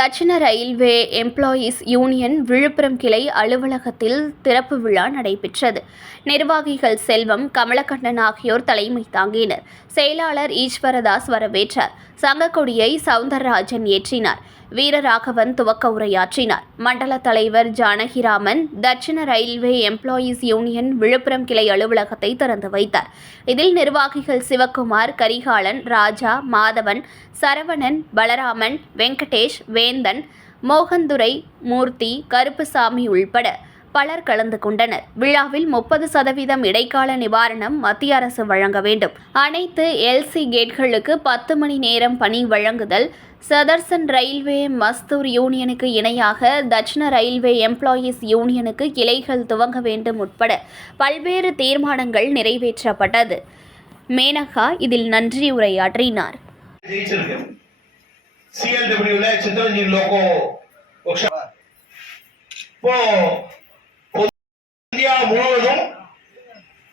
Dakshina railway employees union Villupuram கிளை அலுவலகத்தில் திறப்பு விழா நடைபெற்றது. நிர்வாகிகள் செல்வம் கமலக்கண்ணன் ஆகியோர் தலைமை தாங்கினர். செயலாளர் ஈஸ்வரதாஸ் வரவேற்றார். சங்கக்கொடியை சவுந்தரராஜன் ஏற்றினார். வீரராகவன் துவக்க உரையாற்றினார். மண்டல தலைவர் Janakiraman Dakshina railway employees union Villupuram கிளை அலுவலகத்தை திறந்து வைத்தார். இதில் நிர்வாகிகள் சிவக்குமார் கரிகாலன் ராஜா மாதவன் சரவணன் பலராமன் வெங்கடேஷ் வேந்தன் மோகந்துரை மூர்த்தி கருப்புசாமி உள்பட பலர் கலந்து கொண்டனர். விழாவில் முப்பது சதவீதம் இடைக்கால நிவாரணம் மத்திய அரசு வழங்க வேண்டும். அனைத்து எல்சி கேட்களுக்கு பத்து மணி நேரம் பணி வழங்குதல். சதர்சன் ரயில்வே மஸ்தூர் யூனியனுக்கு இணையாக தட்சிண ரயில்வே எம்ப்ளாயீஸ் யூனியனுக்கு கிளைகள் துவங்க வேண்டும் உட்பட பல்வேறு தீர்மானங்கள் நிறைவேற்றப்பட்டது. மேனகா இதில் நன்றி உரையாற்றினார். இப்போ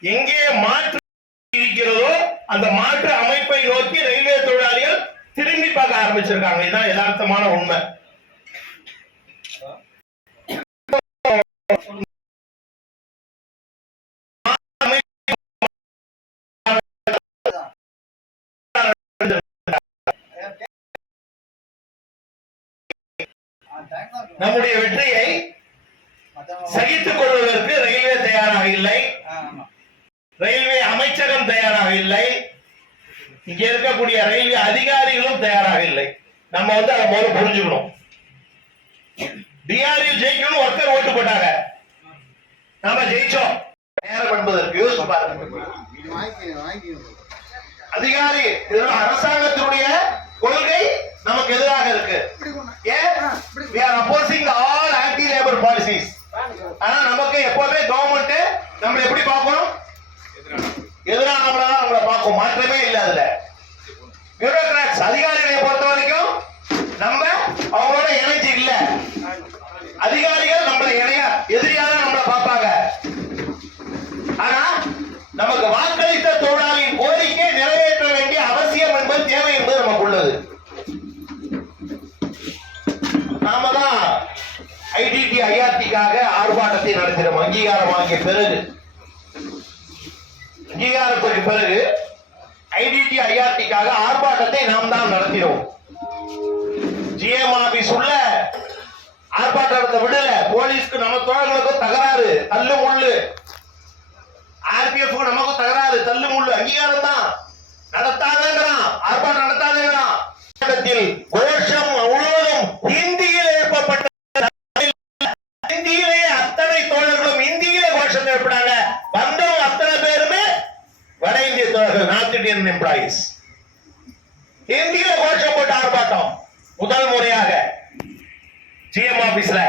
எங்கே மாற்று இருக்கிறதோ அந்த மாற்று அமைப்பை நோக்கி ரயில்வே தொழிலாளிகள் திரும்பி பார்க்க ஆரம்பிச்சிருக்காங்க. இதுதான் யதார்த்தமான உண்மை. நம்முடைய வெற்றியை சகித்துக் கொள்வதற்கு ரயில்வே தயாராக இல்லை. ரயில்வே அமைச்சகம் தயாராக இல்லை. இங்க இருக்கக்கூடிய ரயில்வே அதிகாரிகளும் தயாராக இல்லை. நம்ம வந்து அதை முதல்ல புரிஞ்சுக்கணும். டிஆர்யூ ஜெயிக்கணும் ஒருத்தர் ஓட்டு போட்டாங்க. நாம ஜெயிச்சோம். நேரம் என்பதற்கு யோசிச்சு பாருங்க அதிகாரி அரசாங்கத்தினுடைய கொள்கை நமக்கு எதிராக இருக்கு. ஏன்? We all opposing labour anti ஆனா நமக்கு எப்பவுமே கவர்மெண்ட் நம்ம எப்படி பார்க்கணும்? எதிராக தான் நம்மள பார்க்கும் மாற்றமே இல்லை அதுல. பியூரோகிராட்ஸ் அதிகாரிகளை பொறுத்த வரைக்கும் நம்ம அவங்களோட இணைஞ்சு இல்ல. அதிகாரிகள் நம்மள இணைய எதிரியாக நம்மளை நம்மள பார்ப்பாங்க. ஆனா நமக்கு வாக்களித்த தொழிலாளியின் கோரிக்கை நிறைவேற்ற வேண்டிய அவசியம் என்பது தேவை என்பது நமக்கு உள்ளது நாம தான் ஐடிடி ஐஆர்டிக்காக ஆர்ப்பாட்டத்தை நடத்தினோம். அங்கீகாரம் வாங்கிய பிறகு. அங்கீகாரத்திற்கு பிறகு ஐடிடி ஐஆர்டிக்காக ஆர்ப்பாட்டத்தை நாம் தான் நடத்தினோம். ஜிஎம் ஆபீஸ் உள்ள ஆர்ப்பாட்டத்தை விடல. போலீஸ்க்கு நம்ம தோழர்களுக்கும் தகராறு தள்ளு முள்ளு. ஆர்பிஎஃப் நமக்கும் தகராறு தள்ளு முள்ளு. அங்கீகாரம் தான். நடத்தாதேங்கிறான். ஆர்ப்பாட்டம் நடத்தாதேங்கிறான். ஆர்ப்பாட்டத்தில் கோஷம் முழுவதும் ஹிந்தியில் எழுப்பப்பட்ட ஹிந்தியிலேயே அத்தனை தோழர்களும் ஹிந்தியிலே கோஷம் எழுப்பினாங்க இந்தியன் எம்ப்ளாயிஸ் ஹிந்தியில கோஷம் போட்டு ஆர்ப்பாட்டம் முதல் முறையாக ஜிஎம் ஆபீஸ்ல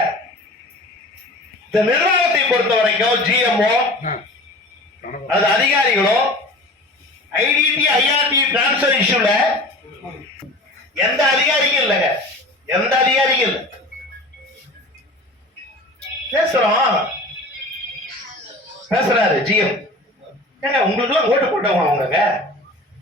இந்த நிர்வாகத்தை பொறுத்த வரைக்கும் ஜிஎம்ஓ அது அதிகாரிகளோ ஐடிடி ஐஆர்டி டிரான்ஸ்பர் இஷ்யூல எந்த அதிகாரிக்கும் இல்லைங்க. எந்த அதிகாரிக்கும் இல்லை. பேசுறோம். பேசுறாரு ஜிஎம் ஏங்க உங்களுக்கு எல்லாம் ஓட்டு போட்டவங்க அவங்கங்க